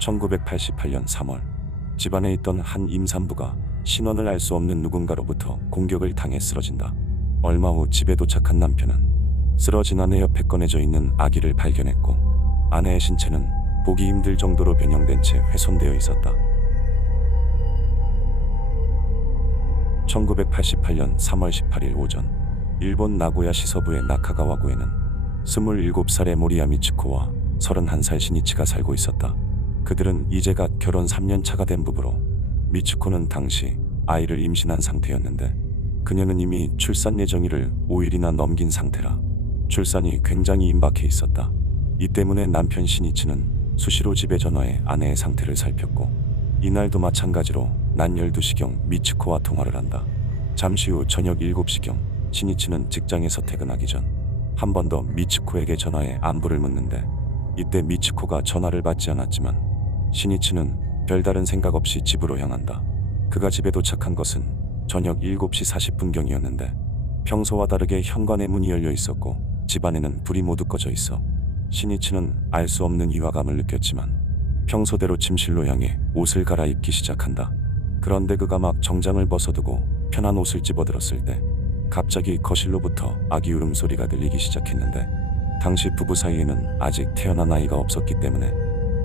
1988년 3월 집안에 있던 한 임산부가 신원을 알 수 없는 누군가로부터 공격을 당해 쓰러진다. 얼마 후 집에 도착한 남편은 쓰러진 아내 옆에 꺼내져 있는 아기를 발견했고 아내의 신체는 보기 힘들 정도로 변형된 채 훼손되어 있었다. 1988년 3월 18일 오전 일본 나고야 시서부의 나카가와구에는 27살의 모리야 미츠코와 31살 시니치가 살고 있었다. 그들은 이제 갓 결혼 3년 차가 된 부부로 미츠코는 당시 아이를 임신한 상태였는데 그녀는 이미 출산 예정일을 5일이나 넘긴 상태라 출산이 굉장히 임박해 있었다. 이 때문에 남편 시니치는 수시로 집에 전화해 아내의 상태를 살폈고 이날도 마찬가지로 낮 12시경 미츠코와 통화를 한다. 잠시 후 저녁 7시경 시니치는 직장에서 퇴근하기 전 한 번 더 미츠코에게 전화해 안부를 묻는데 이때 미츠코가 전화를 받지 않았지만 시니치는 별다른 생각 없이 집으로 향한다. 그가 집에 도착한 것은 저녁 7시 40분경이었는데 평소와 다르게 현관에 문이 열려 있었고 집안에는 불이 모두 꺼져 있어 시니치는 알 수 없는 위화감을 느꼈지만 평소대로 침실로 향해 옷을 갈아입기 시작한다. 그런데 그가 막 정장을 벗어두고 편한 옷을 집어들었을 때 갑자기 거실로부터 아기 울음소리가 들리기 시작했는데 당시 부부 사이에는 아직 태어난 아이가 없었기 때문에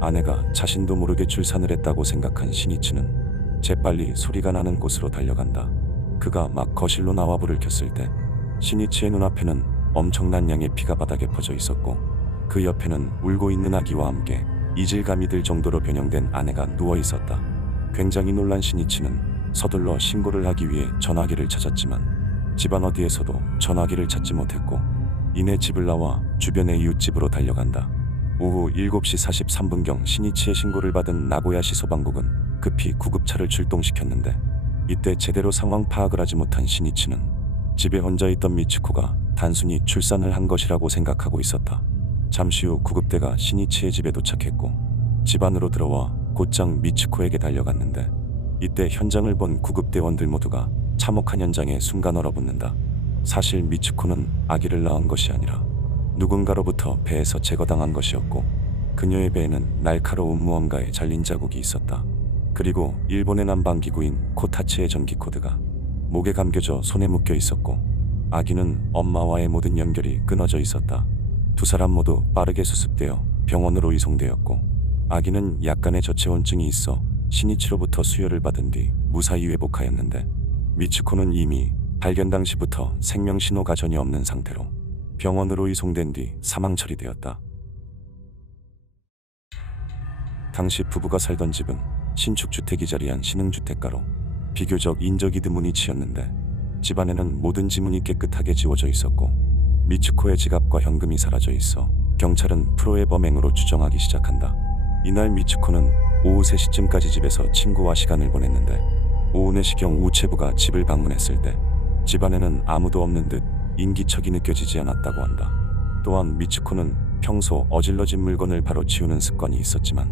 아내가 자신도 모르게 출산을 했다고 생각한 시니치는 재빨리 소리가 나는 곳으로 달려간다. 그가 막 거실로 나와 불을 켰을 때 시니치의 눈앞에는 엄청난 양의 피가 바닥에 퍼져 있었고 그 옆에는 울고 있는 아기와 함께 이질감이 들 정도로 변형된 아내가 누워 있었다. 굉장히 놀란 시니치는 서둘러 신고를 하기 위해 전화기를 찾았지만 집안 어디에서도 전화기를 찾지 못했고 이내 집을 나와 주변의 이웃집으로 달려간다. 오후 7시 43분경 시니치의 신고를 받은 나고야시 소방국은 급히 구급차를 출동시켰는데 이때 제대로 상황 파악을 하지 못한 시니치는 집에 혼자 있던 미츠코가 단순히 출산을 한 것이라고 생각하고 있었다. 잠시 후 구급대가 시니치의 집에 도착했고 집 안으로 들어와 곧장 미츠코에게 달려갔는데 이때 현장을 본 구급대원들 모두가 참혹한 현장에 순간 얼어붙는다. 사실 미츠코는 아기를 낳은 것이 아니라 누군가로부터 배에서 제거당한 것이었고 그녀의 배에는 날카로운 무언가에 잘린 자국이 있었다. 그리고 일본의 난방기구인 코타츠의 전기 코드가 목에 감겨져 손에 묶여 있었고 아기는 엄마와의 모든 연결이 끊어져 있었다. 두 사람 모두 빠르게 수습되어 병원으로 이송되었고 아기는 약간의 저체온증이 있어 시니치로부터 수혈을 받은 뒤 무사히 회복하였는데 미츠코는 이미 발견 당시부터 생명신호가 전혀 없는 상태로 병원으로 이송된 뒤 사망 처리되었다. 당시 부부가 살던 집은 신축 주택이 자리한 신흥주택가로 비교적 인적이 드문 위치였는데 집안에는 모든 지문이 깨끗하게 지워져 있었고 미츠코의 지갑과 현금이 사라져 있어 경찰은 프로의 범행으로 추정하기 시작한다. 이날 미츠코는 오후 3시쯤까지 집에서 친구와 시간을 보냈는데 오후 4시경 우체부가 집을 방문했을 때 집안에는 아무도 없는 듯 인기척이 느껴지지 않았다고 한다. 또한 미츠코는 평소 어질러진 물건을 바로 치우는 습관이 있었지만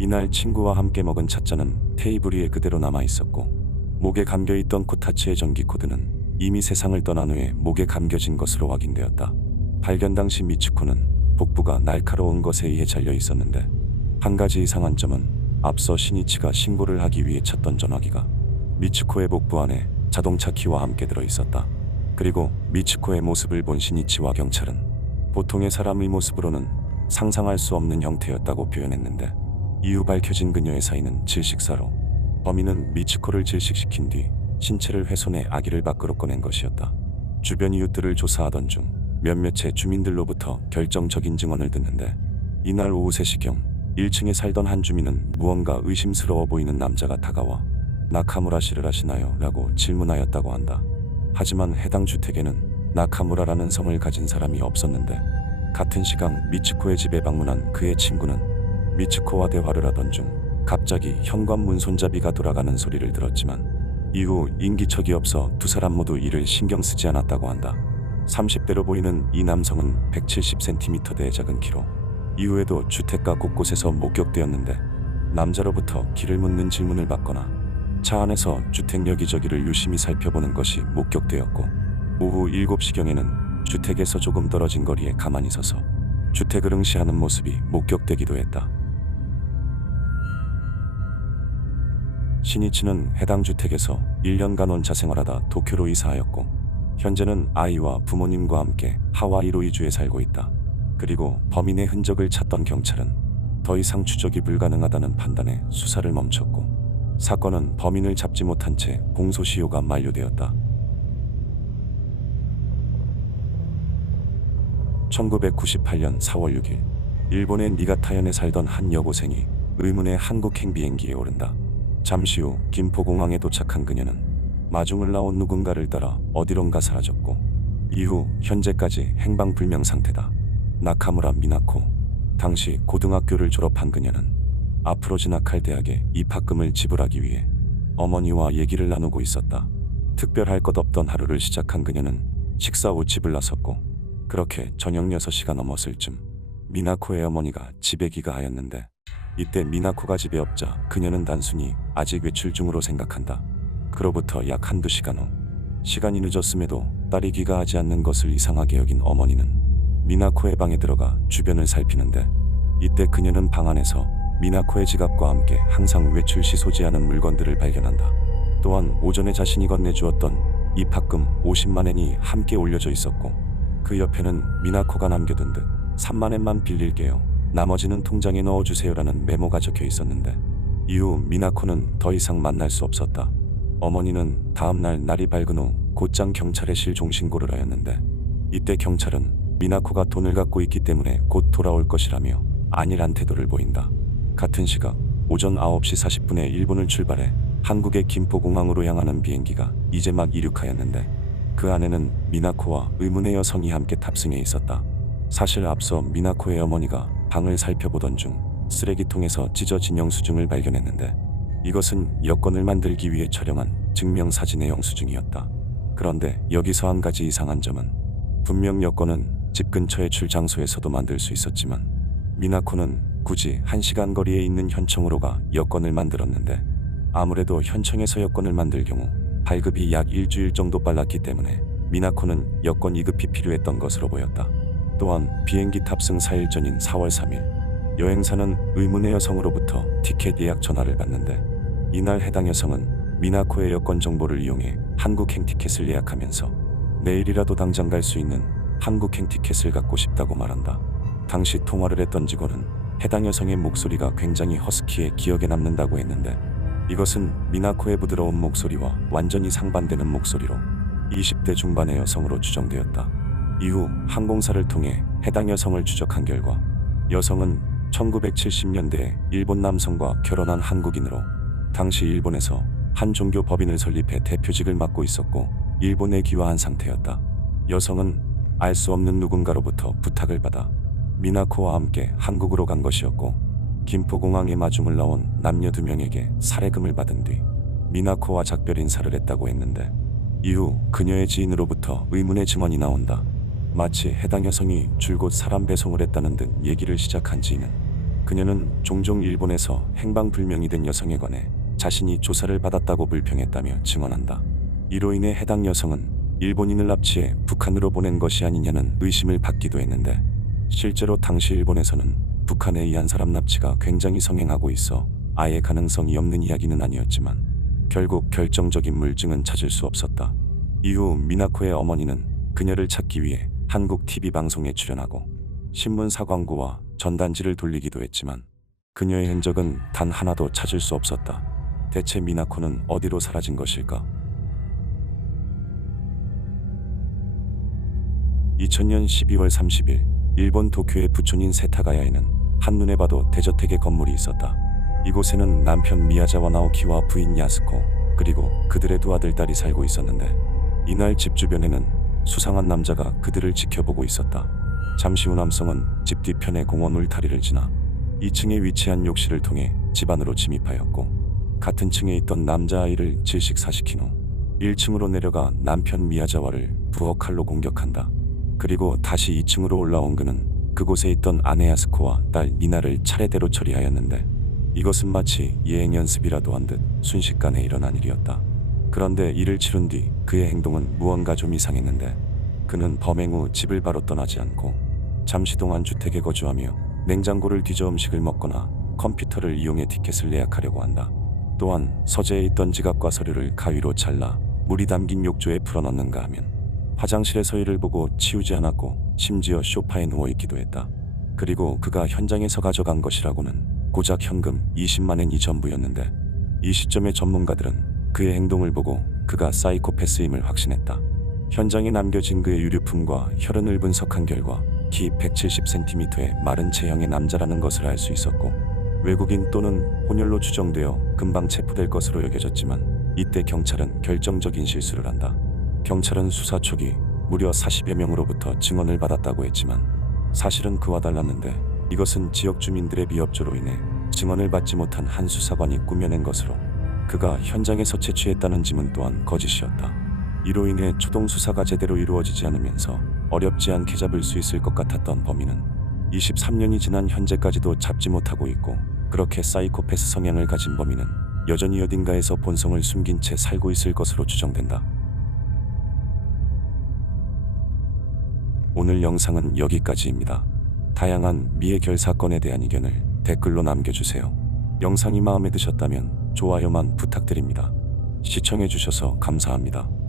이날 친구와 함께 먹은 찻잔은 테이블 위에 그대로 남아 있었고 목에 감겨있던 코타츠의 전기 코드는 이미 세상을 떠난 후에 목에 감겨진 것으로 확인되었다. 발견 당시 미츠코는 복부가 날카로운 것에 의해 잘려 있었는데 한 가지 이상한 점은 앞서 시니치가 신고를 하기 위해 찾던 전화기가 미츠코의 복부 안에 자동차 키와 함께 들어있었다. 그리고 미츠코의 모습을 본 시니치와 경찰은 보통의 사람의 모습으로는 상상할 수 없는 형태였다고 표현했는데 이후 밝혀진 그녀의 사인은 질식사로 범인은 미츠코를 질식시킨 뒤 신체를 훼손해 아기를 밖으로 꺼낸 것이었다. 주변 이웃들을 조사하던 중 몇몇의 주민들로부터 결정적인 증언을 듣는데 이날 오후 3시경 1층에 살던 한 주민은 무언가 의심스러워 보이는 남자가 다가와 나카무라 씨를 아시나요? 라고 질문하였다고 한다. 하지만 해당 주택에는 나카무라라는 성을 가진 사람이 없었는데 같은 시각 미츠코의 집에 방문한 그의 친구는 미츠코와 대화를 하던 중 갑자기 현관문 손잡이가 돌아가는 소리를 들었지만 이후 인기척이 없어 두 사람 모두 이를 신경 쓰지 않았다고 한다. 30대로 보이는 이 남성은 170cm대의 작은 키로 이후에도 주택가 곳곳에서 목격되었는데 남자로부터 길을 묻는 질문을 받거나 차 안에서 주택 여기저기를 유심히 살펴보는 것이 목격되었고 오후 7시경에는 주택에서 조금 떨어진 거리에 가만히 서서 주택을 응시하는 모습이 목격되기도 했다. 신이치는 해당 주택에서 1년간 원차 생활하다 도쿄로 이사하였고 현재는 아이와 부모님과 함께 하와이로 이주해 살고 있다. 그리고 범인의 흔적을 찾던 경찰은 더 이상 추적이 불가능하다는 판단에 수사를 멈췄고 사건은 범인을 잡지 못한 채 공소시효가 만료되었다. 1998년 4월 6일 일본의 니가타현에 살던 한 여고생이 의문의 한국행 비행기에 오른다. 잠시 후 김포공항에 도착한 그녀는 마중을 나온 누군가를 따라 어디론가 사라졌고 이후 현재까지 행방불명 상태다. 나카무라 미나코. 당시 고등학교를 졸업한 그녀는 앞으로 진학할 대학에 입학금을 지불하기 위해 어머니와 얘기를 나누고 있었다. 특별할 것 없던 하루를 시작한 그녀는 식사 후 집을 나섰고 그렇게 저녁 6시가 넘었을 쯤 미나코의 어머니가 집에 귀가하였는데 이때 미나코가 집에 없자 그녀는 단순히 아직 외출 중으로 생각한다. 그로부터 약 한두 시간 후 시간이 늦었음에도 딸이 귀가하지 않는 것을 이상하게 여긴 어머니는 미나코의 방에 들어가 주변을 살피는데 이때 그녀는 방 안에서 미나코의 지갑과 함께 항상 외출 시 소지하는 물건들을 발견한다. 또한 오전에 자신이 건네주었던 입학금 50만엔이 함께 올려져 있었고 그 옆에는 미나코가 남겨둔 듯 3만엔만 빌릴게요. 나머지는 통장에 넣어주세요라는 메모가 적혀 있었는데 이후 미나코는 더 이상 만날 수 없었다. 어머니는 다음날 날이 밝은 후 곧장 경찰에 실종신고를 하였는데 이때 경찰은 미나코가 돈을 갖고 있기 때문에 곧 돌아올 것이라며 안일한 태도를 보인다. 같은 시각 오전 9시 40분에 일본을 출발해 한국의 김포공항으로 향하는 비행기가 이제 막 이륙하였는데 그 안에는 미나코와 의문의 여성이 함께 탑승해 있었다. 사실 앞서 미나코의 어머니가 방을 살펴보던 중 쓰레기통에서 찢어진 영수증을 발견했는데 이것은 여권을 만들기 위해 촬영한 증명사진의 영수증이었다. 그런데 여기서 한 가지 이상한 점은 분명 여권은 집 근처의 출장소에서도 만들 수 있었지만 미나코는 굳이 1시간 거리에 있는 현청으로 가 여권을 만들었는데 아무래도 현청에서 여권을 만들 경우 발급이 약 일주일 정도 빨랐기 때문에 미나코는 여권 이급이 필요했던 것으로 보였다. 또한 비행기 탑승 4일 전인 4월 3일 여행사는 의문의 여성으로부터 티켓 예약 전화를 받는데 이날 해당 여성은 미나코의 여권 정보를 이용해 한국행 티켓을 예약하면서 내일이라도 당장 갈 수 있는 한국행 티켓을 갖고 싶다고 말한다. 당시 통화를 했던 직원은 해당 여성의 목소리가 굉장히 허스키해 기억에 남는다고 했는데 이것은 미나코의 부드러운 목소리와 완전히 상반되는 목소리로 20대 중반의 여성으로 추정되었다. 이후 항공사를 통해 해당 여성을 추적한 결과 여성은 1970년대에 일본 남성과 결혼한 한국인으로 당시 일본에서 한 종교 법인을 설립해 대표직을 맡고 있었고 일본에 귀화한 상태였다. 여성은 알 수 없는 누군가로부터 부탁을 받아 미나코와 함께 한국으로 간 것이었고 김포공항에 마중을 나온 남녀 2명에게 살해금을 받은 뒤 미나코와 작별 인사를 했다고 했는데 이후 그녀의 지인으로부터 의문의 증언이 나온다. 마치 해당 여성이 줄곧 사람 배송을 했다는 듯 얘기를 시작한 지인은 그녀는 종종 일본에서 행방불명이 된 여성에 관해 자신이 조사를 받았다고 불평했다며 증언한다. 이로 인해 해당 여성은 일본인을 납치해 북한으로 보낸 것이 아니냐는 의심을 받기도 했는데 실제로 당시 일본에서는 북한에 의한 사람 납치가 굉장히 성행하고 있어 아예 가능성이 없는 이야기는 아니었지만 결국 결정적인 물증은 찾을 수 없었다. 이후 미나코의 어머니는 그녀를 찾기 위해 한국 TV 방송에 출연하고 신문사 광고와 전단지를 돌리기도 했지만 그녀의 흔적은 단 하나도 찾을 수 없었다. 대체 미나코는 어디로 사라진 것일까? 2000년 12월 30일 일본 도쿄의 부촌인 세타가야에는 한눈에 봐도 대저택의 건물이 있었다. 이곳에는 남편 미야자와 나오키와 부인 야스코 그리고 그들의 두 아들 딸이 살고 있었는데 이날 집 주변에는 수상한 남자가 그들을 지켜보고 있었다. 잠시 후 남성은 집 뒤편의 공원 울타리를 지나 2층에 위치한 욕실을 통해 집 안으로 침입하였고 같은 층에 있던 남자아이를 질식사시킨 후 1층으로 내려가 남편 미야자와를 부엌 칼로 공격한다. 그리고 다시 2층으로 올라온 그는 그곳에 있던 아내 야스코와 딸 니나를 차례대로 처리하였는데 이것은 마치 예행 연습이라도 한 듯 순식간에 일어난 일이었다. 그런데 이를 치룬 뒤 그의 행동은 무언가 좀 이상했는데 그는 범행 후 집을 바로 떠나지 않고 잠시 동안 주택에 거주하며 냉장고를 뒤져 음식을 먹거나 컴퓨터를 이용해 티켓을 예약하려고 한다. 또한 서재에 있던 지갑과 서류를 가위로 잘라 물이 담긴 욕조에 풀어넣는가 하면 화장실에서 이를 보고 치우지 않았고 심지어 소파에 누워있기도 했다. 그리고 그가 현장에서 가져간 것이라고는 고작 현금 20만 원이 전부였는데 이 시점에 전문가들은 그의 행동을 보고 그가 사이코패스임을 확신했다. 현장에 남겨진 그의 유류품과 혈흔을 분석한 결과 키 170cm의 마른 체형의 남자라는 것을 알 수 있었고 외국인 또는 혼혈로 추정되어 금방 체포될 것으로 여겨졌지만 이때 경찰은 결정적인 실수를 한다. 경찰은 수사 초기 무려 40여 명으로부터 증언을 받았다고 했지만 사실은 그와 달랐는데 이것은 지역 주민들의 비협조로 인해 증언을 받지 못한 한 수사관이 꾸며낸 것으로 그가 현장에서 채취했다는 지문 또한 거짓이었다. 이로 인해 초동 수사가 제대로 이루어지지 않으면서 어렵지 않게 잡을 수 있을 것 같았던 범인은 23년이 지난 현재까지도 잡지 못하고 있고 그렇게 사이코패스 성향을 가진 범인은 여전히 어딘가에서 본성을 숨긴 채 살고 있을 것으로 추정된다. 오늘 영상은 여기까지입니다. 다양한 미해결 사건에 대한 의견을 댓글로 남겨주세요. 영상이 마음에 드셨다면 좋아요만 부탁드립니다. 시청해주셔서 감사합니다.